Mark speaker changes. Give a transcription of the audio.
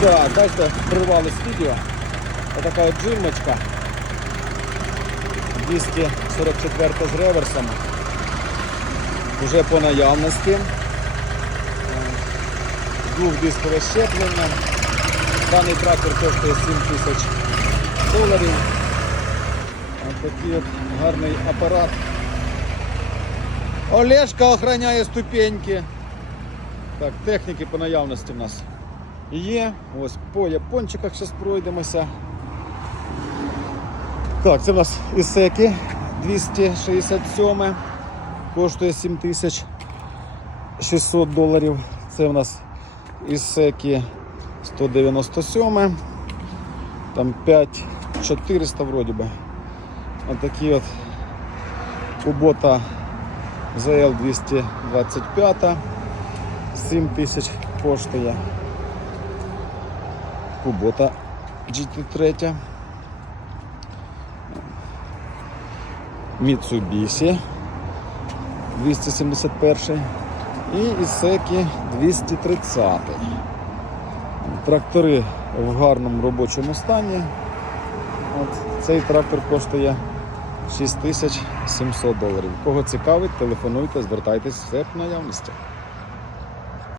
Speaker 1: Так, бачите, прорвались відео. Отака от джимочка. 244 з реверсом. Вже по наявності. Е, Двохдискове щеплення. Даний трактор коштує 7 тисяч доларів. Такий от гарний апарат. Олешка охороняє ступеньки. Так, техніки по наявності в нас є. Ось по япончиках зараз пройдемося. Так, це в нас Ісеки 267. Коштує 7600 доларів. Це в нас Ісеки 197. Там 5400 вроді би. Отакі от Кубота ЗЛ 225. 7 тисяч коштує. Кубота GT3. Mitsubishi 271 і Ісекі 230. Трактори в гарному робочому стані. От, цей трактор коштує 6700 доларів. Кого цікавить, телефонуйте, звертайтесь, все в наявності.